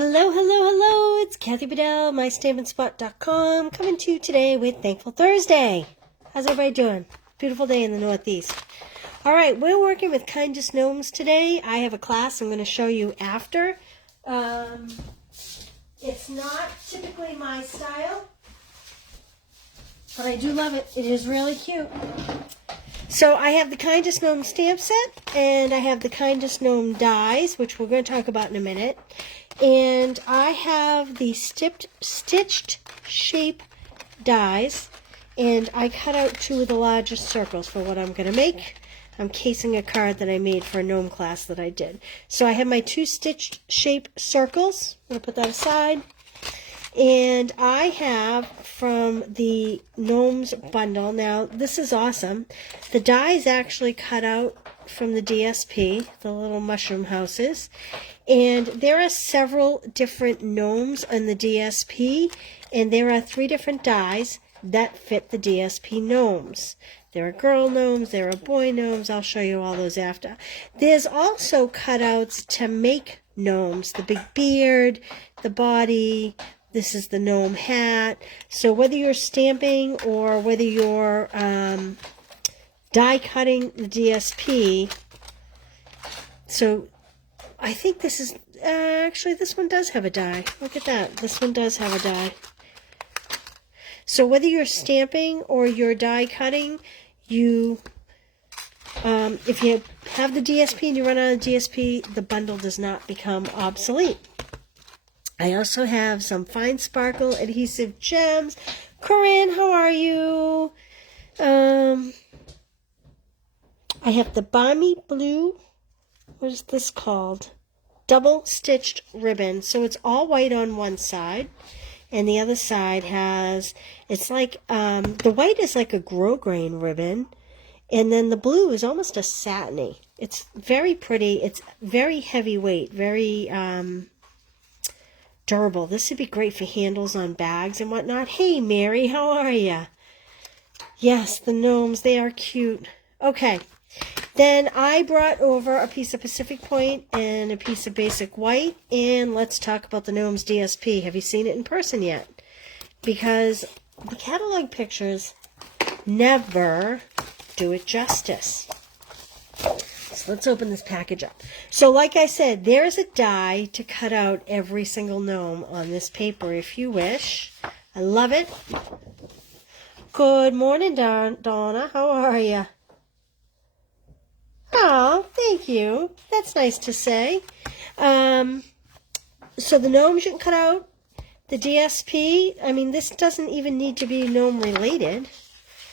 Hello, hello, hello. It's Kathy Bedell, mystampandspot.com, coming to you today with Thankful Thursday. How's everybody doing? Beautiful day in the Northeast. All right, we're working with Kindest Gnomes today. I have a class I'm going to show you after. It's not typically my style, but I do love it. It is really cute. So I have the Kindest Gnome stamp set, and I have the Kindest Gnome dies, which we're going to talk about in a minute. And I have the stitched shape dies, and I cut out two of the largest circles for what I'm going to make. I'm casing a card that I made for a gnome class that I did. So I have my two stitched shape circles. I'm going to put that aside. And I have from the Gnomes bundle, now this is awesome. The die is actually cut out from the DSP, the little mushroom houses. And there are several different gnomes on the DSP, and there are 3 different dies that fit the DSP gnomes. There are girl gnomes, there are boy gnomes. I'll show you all those after. There's also cutouts to make gnomes, the big beard, the body. This is the gnome hat. So whether you're stamping or whether you're die cutting the DSP, so I think this is, actually this one does have a die. Look at that. This one does have a die. So whether you're stamping or you're die cutting, you, if you have the DSP and you run out of DSP, the bundle does not become obsolete. I also have some fine sparkle adhesive gems. Corinne, how are you? I have the Balmy Blue. What is this called? Double stitched ribbon. So it's all white on one side, and the other side has, it's like, the white is like a grosgrain ribbon, and then the blue is almost a satiny. It's very pretty. It's very heavyweight, very durable. This would be great for handles on bags and whatnot. Hey, Mary, how are you? Yes, the gnomes, they are cute. Okay. Then I brought over a piece of Pacific Point and a piece of basic white, and let's talk about the Gnomes DSP. Have you seen it in person yet? Because the catalog pictures never do it justice. So let's open this package up. So like I said, there's a die to cut out every single gnome on this paper if you wish. I love it. Good morning, Donna. How are you? Oh, thank you. That's nice to say. So the gnomes you can cut out. The DSP, I mean, this doesn't even need to be gnome related,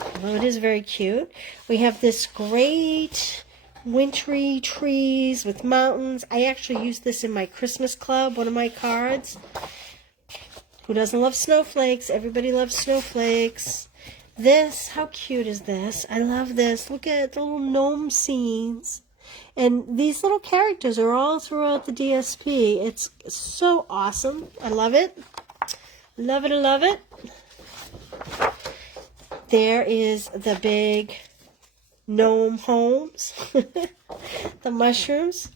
although it is very cute. We have this great wintry trees with mountains. I actually use this in my Christmas club, one of my cards. Who doesn't love snowflakes? Everybody loves snowflakes. This, how cute is this? I love this. Look at the little gnome scenes. And these little characters are all throughout the DSP. It's so awesome. I love it. Love it, I love it. There is the big gnome homes. The mushrooms.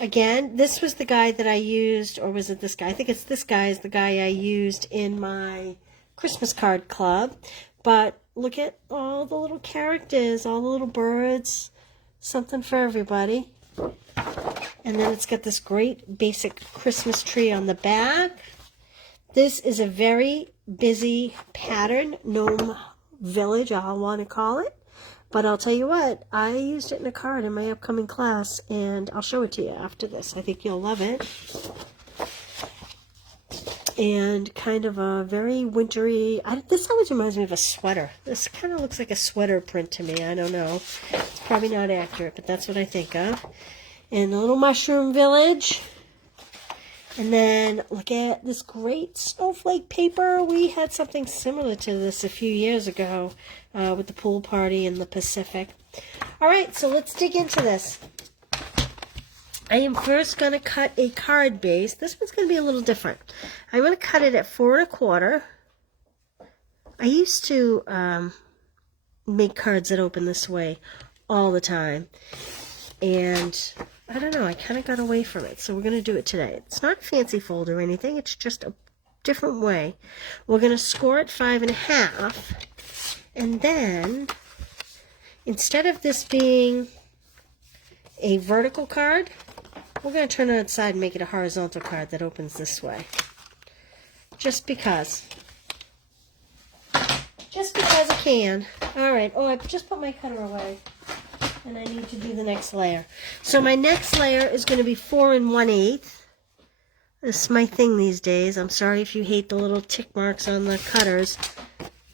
Again, this was the guy that I used, or was it this guy? I think it's this guy is the guy I used in my Christmas card club. But look at all the little characters, all the little birds, something for everybody. And then it's got this great basic Christmas tree on the back. This is a very busy pattern, gnome village, I'll want to call it. But I'll tell you what, I used it in a card in my upcoming class, and I'll show it to you after this. I think you'll love it. And kind of a very wintry, this always reminds me of a sweater. This kind of looks like a sweater print to me. I don't know. It's probably not accurate, but that's what I think of. And the little mushroom village. And then look at this great snowflake paper. We had something similar to this a few years ago with the pool party in the Pacific. All right, so let's dig into this. I am first going to cut a card base. This one's going to be a little different. I'm going to cut it at 4 1/4. I used to make cards that open this way all the time. And I don't know, I kind of got away from it, so we're going to do it today. It's not a fancy fold or anything, it's just a different way. We're going to score it 5.5, and then instead of this being a vertical card, we're going to turn it outside and make it a horizontal card that opens this way. Just because. Just because I can. Alright, oh, I just put my cutter away. And I need to do the next layer. So my next layer is going to be 4 1/8. This is my thing these days. I'm sorry if you hate the little tick marks on the cutters,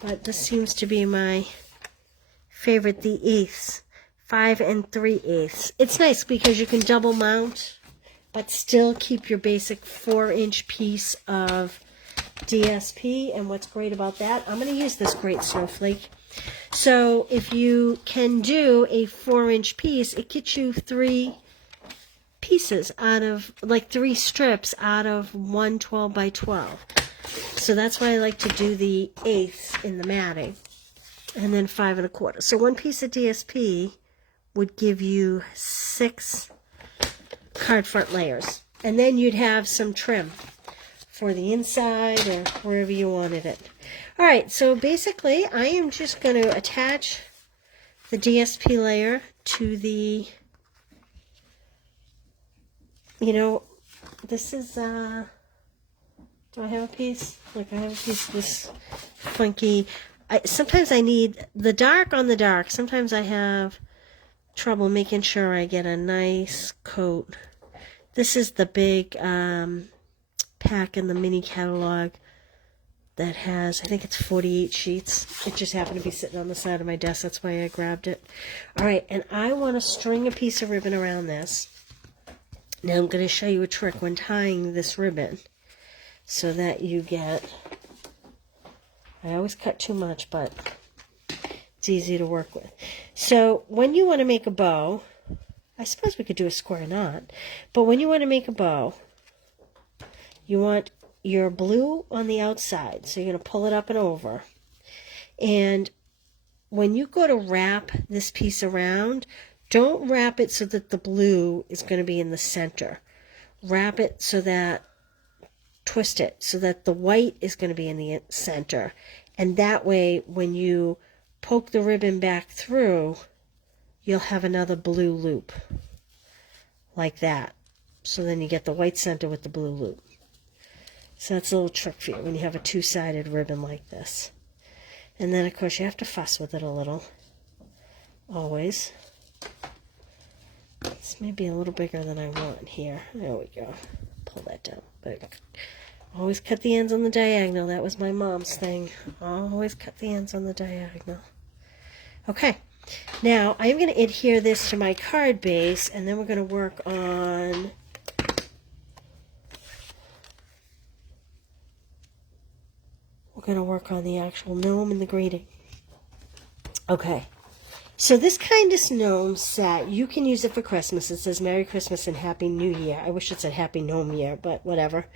but this seems to be my favorite, the 1/8. 5 3/8. It's nice because you can double mount, but still keep your basic 4-inch piece of DSP. And what's great about that, I'm going to use this great snowflake. So if you can do a 4-inch piece, it gets you 3 pieces out of, like 3 strips out of 1 12 by 12. So that's why I like to do the 1/8 in the matting. And then 5 1/4. So one piece of DSP would give you 6 card front layers. And then you'd have some trim for the inside or wherever you wanted it. Alright, so basically I am just going to attach the DSP layer to the, you know, this is, do I have a piece? Like I have a piece of this funky, sometimes I need the dark on the dark. Sometimes I have trouble making sure I get a nice coat. This is the big pack in the mini catalog that has, I think it's 48 sheets. It just happened to be sitting on the side of my desk. That's why I grabbed it. Alright, and I want to string a piece of ribbon around this. Now I'm going to show you a trick when tying this ribbon so that you get, I always cut too much, but it's easy to work with. So when you want to make a bow, I suppose we could do a square knot, but when you want to make a bow, you want your blue on the outside, so you're going to pull it up and over. And when you go to wrap this piece around, don't wrap it so that the blue is going to be in the center. Wrap it so that, twist it so that the white is going to be in the center. And that way, when you poke the ribbon back through, you'll have another blue loop. Like that. So then you get the white center with the blue loop. So that's a little trick for you when you have a two-sided ribbon like this. And then, of course, you have to fuss with it a little. Always. This may be a little bigger than I want here. There we go. Pull that down. But always cut the ends on the diagonal. That was my mom's thing. Always cut the ends on the diagonal. Okay. Now, I'm going to adhere this to my card base, and then we're going to work on the actual gnome and the greeting. Okay. So this Kindest Gnome set, you can use it for Christmas. It says Merry Christmas and Happy New Year. I wish it said Happy Gnome Year, but whatever.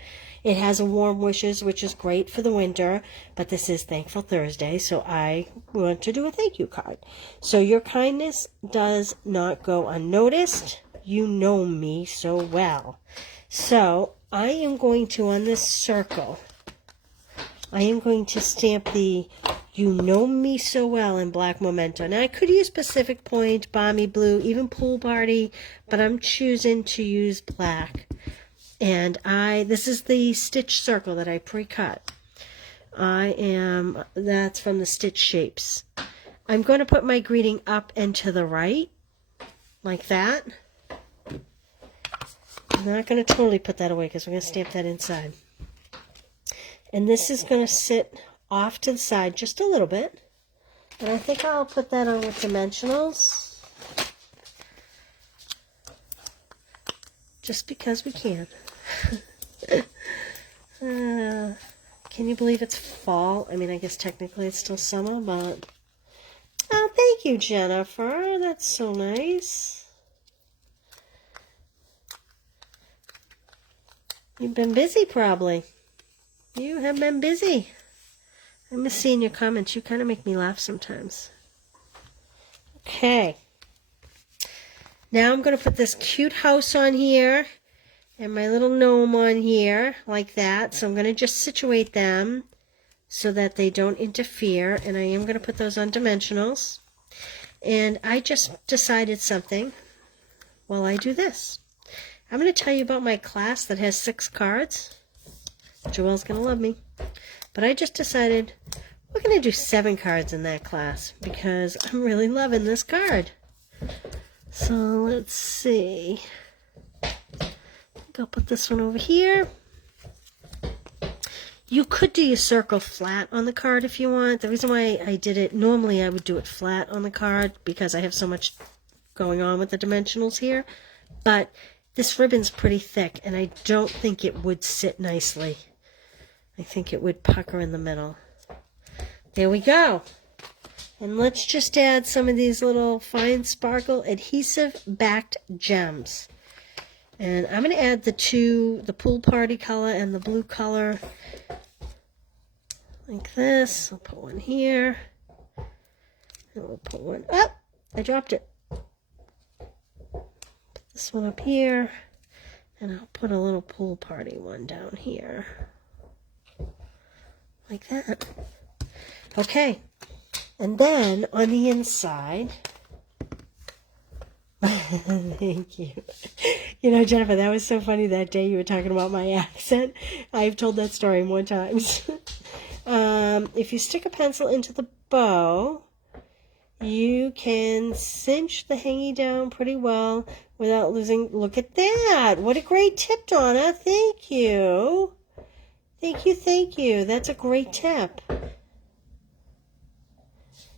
It has a warm wishes, which is great for the winter, but this is Thankful Thursday, so I want to do a thank you card. So your kindness does not go unnoticed. You know me so well. So I am going to, on this circle, I am going to stamp the You Know Me So Well in black memento. Now I could use Pacific Point, Balmy Blue, even Pool Party, but I'm choosing to use black. And this is the stitch circle that I pre-cut. That's from the Stitch Shapes. I'm going to put my greeting up and to the right, like that. I'm not going to totally put that away because we're going to stamp that inside. And this is going to sit off to the side just a little bit. And I think I'll put that on with dimensionals. Just because we can. Can you believe it's fall? I mean, I guess technically it's still summer, but... Oh, thank you, Jennifer. That's so nice. You've been busy, probably. You have been busy. I miss seeing your comments. You kind of make me laugh sometimes. Okay. Now I'm going to put this cute house on here and my little gnome on here like that. So I'm going to just situate them so that they don't interfere. And I am going to put those on dimensionals. And I just decided something while I do this. I'm going to tell you about my class that has 6 cards. Joelle's going to love me. But I just decided we're going to do 7 cards in that class because I'm really loving this card. So let's see. I think I'll put this one over here. You could do your circle flat on the card if you want. The reason why I did it, normally I would do it flat on the card because I have so much going on with the dimensionals here. But this ribbon's pretty thick and I don't think it would sit nicely. I think it would pucker in the middle. There we go. And let's just add some of these little fine sparkle adhesive backed gems. And I'm going to add the pool party color and the blue color like this. I'll put one here. And we'll put one up. I dropped it. Put this one up here. And I'll put a little pool party one down here. Like that. Okay. And then on the inside, thank you. You know, Jennifer, that was so funny that day you were talking about my accent. I've told that story more times. If you stick a pencil into the bow, you can cinch the hanging down pretty well without losing. Look at that. What a great tip, Donna. Thank you. Thank you, thank you. That's a great tip.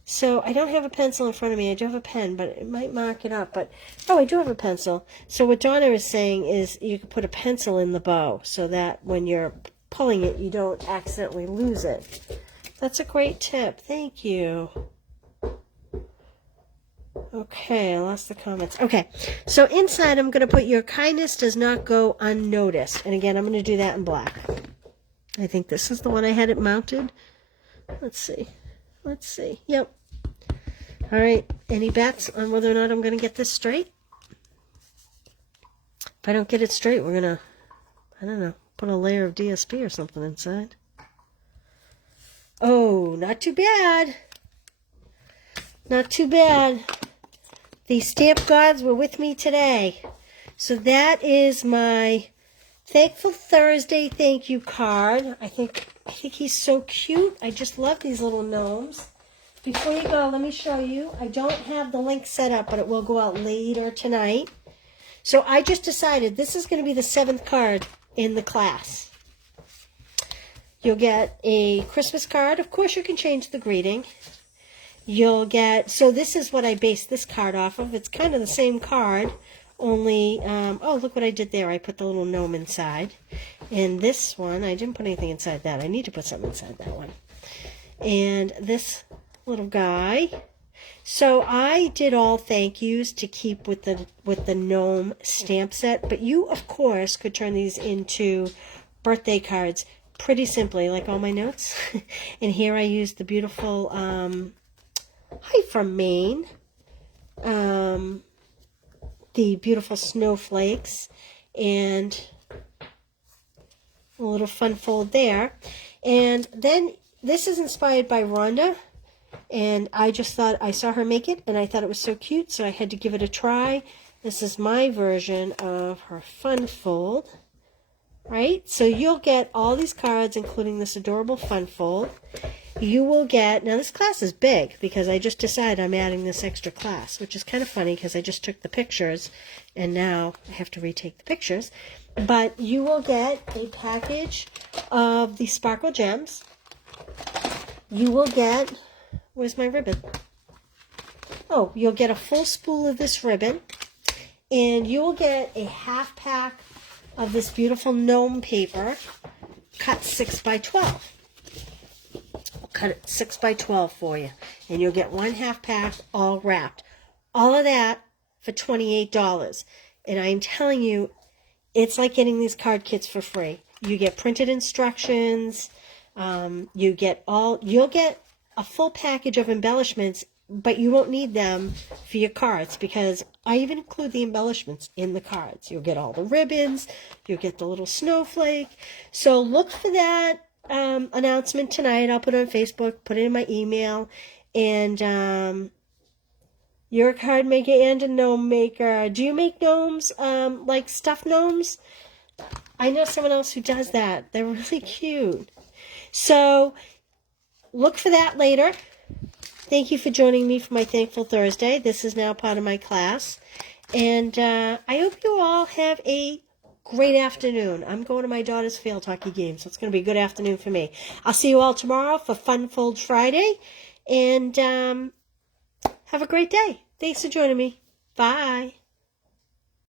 So I don't have a pencil in front of me. I do have a pen, but it might mark it up. But oh, I do have a pencil. So what Donna is saying is you can put a pencil in the bow so that when you're pulling it, you don't accidentally lose it. That's a great tip. Thank you. Okay, I lost the comments. Okay, so inside I'm going to put your kindness does not go unnoticed. And again, I'm going to do that in black. I think this is the one I had it mounted. Let's see. Let's see. Yep. All right. Any bets on whether or not I'm going to get this straight? If I don't get it straight, we're going to, I don't know, put a layer of DSP or something inside. Oh, not too bad. Not too bad. The stamp gods were with me today. So that is my Thankful Thursday thank you card. I think he's so cute. I just love these little gnomes. Before you go, let me show you. I don't have the link set up, but it will go out later tonight. So I just decided this is going to be the 7th card in the class. You'll get a Christmas card. Of course, you can change the greeting. You'll get, so this is what I based this card off of. It's kind of the same card. Only, oh, look what I did there. I put the little gnome inside. And this one, I didn't put anything inside that. I need to put something inside that one. And this little guy. So I did all thank yous to keep with the gnome stamp set. But you, of course, could turn these into birthday cards pretty simply, like all my notes. And here I used the beautiful, hi from Maine. The beautiful snowflakes and a little fun fold there. And then this is inspired by Rhonda, and I just thought, I saw her make it and I thought it was so cute, so I had to give it a try. This is my version of her fun fold, right? So you'll get all these cards, including this adorable fun fold. You will get, now this class is big because I just decided I'm adding this extra class, which is kind of funny because I just took the pictures and now I have to retake the pictures. But you will get a package of the sparkle gems. You will get, where's my ribbon? Oh, you'll get a full spool of this ribbon, and you will get a half pack of this beautiful gnome paper cut 6 by 12. Cut it 6 by 12 for you, and you'll get 1 half pack all wrapped. All of that for $28. And I'm telling you, it's like getting these card kits for free. You get printed instructions. You'll get a full package of embellishments but you won't need them for your cards because I even include the embellishments in the cards. You'll get all the ribbons, you'll get the little snowflake. So look for that announcement tonight. I'll put it on Facebook, put it in my email, and you're a card maker and a gnome maker. Do you make gnomes, like stuffed gnomes? I know someone else who does that. They're really cute. So look for that later. Thank you for joining me for my Thankful Thursday. This is now part of my class. And I hope you all have a great afternoon. I'm going to my daughter's field hockey game, so it's going to be a good afternoon for me. I'll see you all tomorrow for Fun-Fold Friday. And have a great day. Thanks for joining me. Bye.